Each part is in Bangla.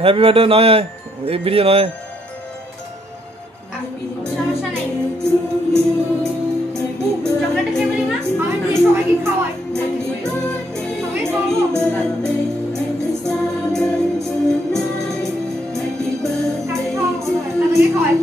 হ্যাপি বার্থডে নয় এই ভিডিও নয় সমস্যা নেই চকলেট খেয়ে বলি না আমি দিয়ে সবাইকে খাওয়াই সবাই খাবো তাদেরকে খাওয়াই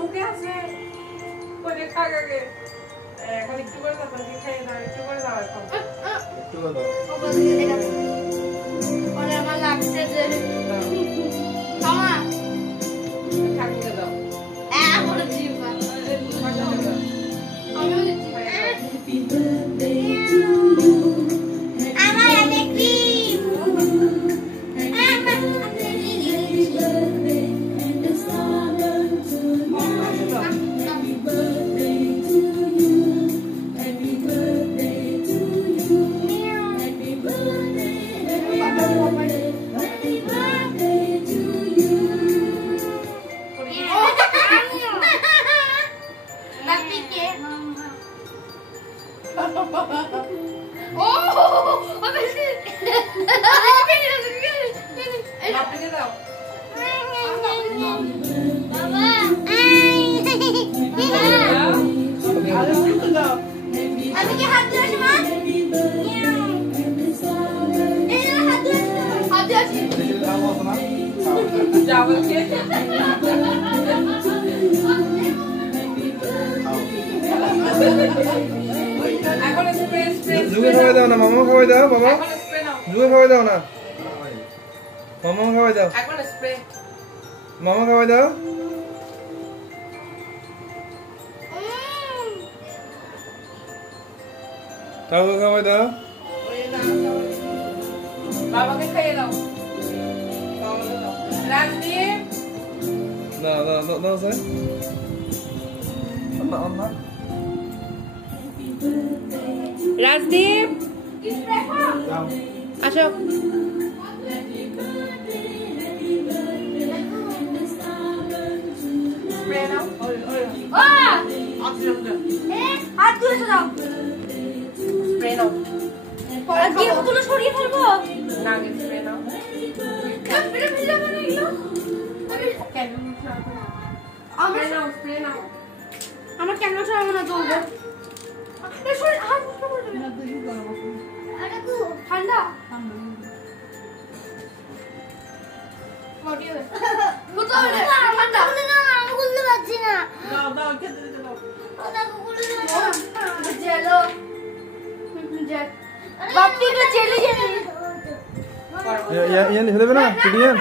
মুখে আছে খালি একটু করে দাও খাই দাও একটু করে দাও আমার লাগছে যে খাওয়া ঠাকুরকে দাও আমার জিভা আমিও জিভা আমার এনে ক্রিম জুগে খাওয়াই দাও না মামা খাওয়াই দাও বাবা জুগে খাওয়াই দাও না মামা খাওয়াই দাও মামা খাওয়াই দাও কাউকে খাওয়াই দাও বাবাকে খাইয়ে দাও রাজদীপ না না না না স্যার না না রাজদীপ আসো হাত ধুয়ে দাও স্প্রে নাও গিফটগুলো সরিয়ে ফেলবো না স্প্রে নাও স্প্রে ভিজা মানে এগুলো স্প্রে নাও আমার কেন সরাবো না দৌড়বো ঠান্ডা Yan hela bena tidian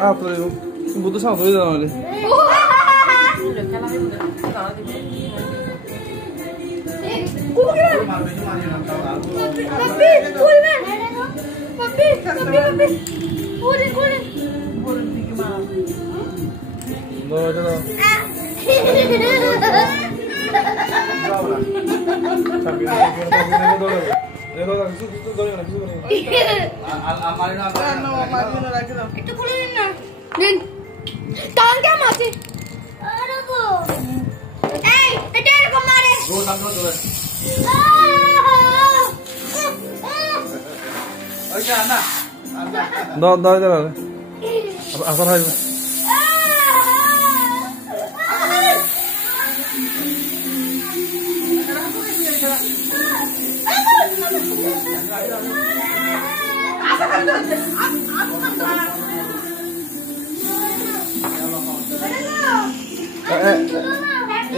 apa tu butuh sama tu dah ni একটু খুলে দিন না দিন টান কেমন আছে এই এটা এরকম মারে দাও দাও দাও আবার হয়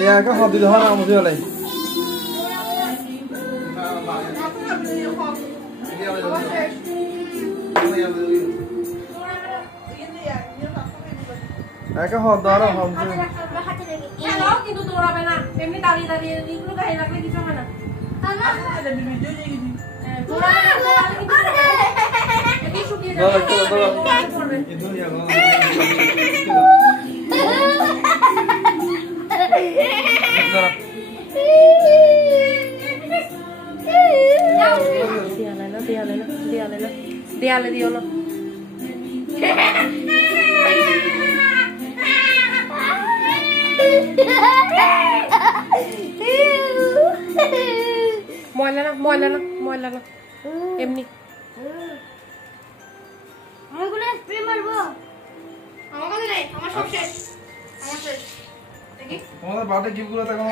ya các hộp thì hoa nào một giờ này các hộp đó là hộp কিন্তু দৌড়াবে না এমনি দাঁড়িয়ে দাঁড়িয়ে এগুলো গায়ে লাগলে কিছু হবে না দেয়ালে দিও না। ময়লা না, ময়লা না, ময়লা না, এমনি। আমি কোনো স্প্রে মারবো? আমার কাছে নেই, আমার সব শেষ। আমার শেষ। দেখি তোমাদের বার্থডে গিফটগুলো তো এখন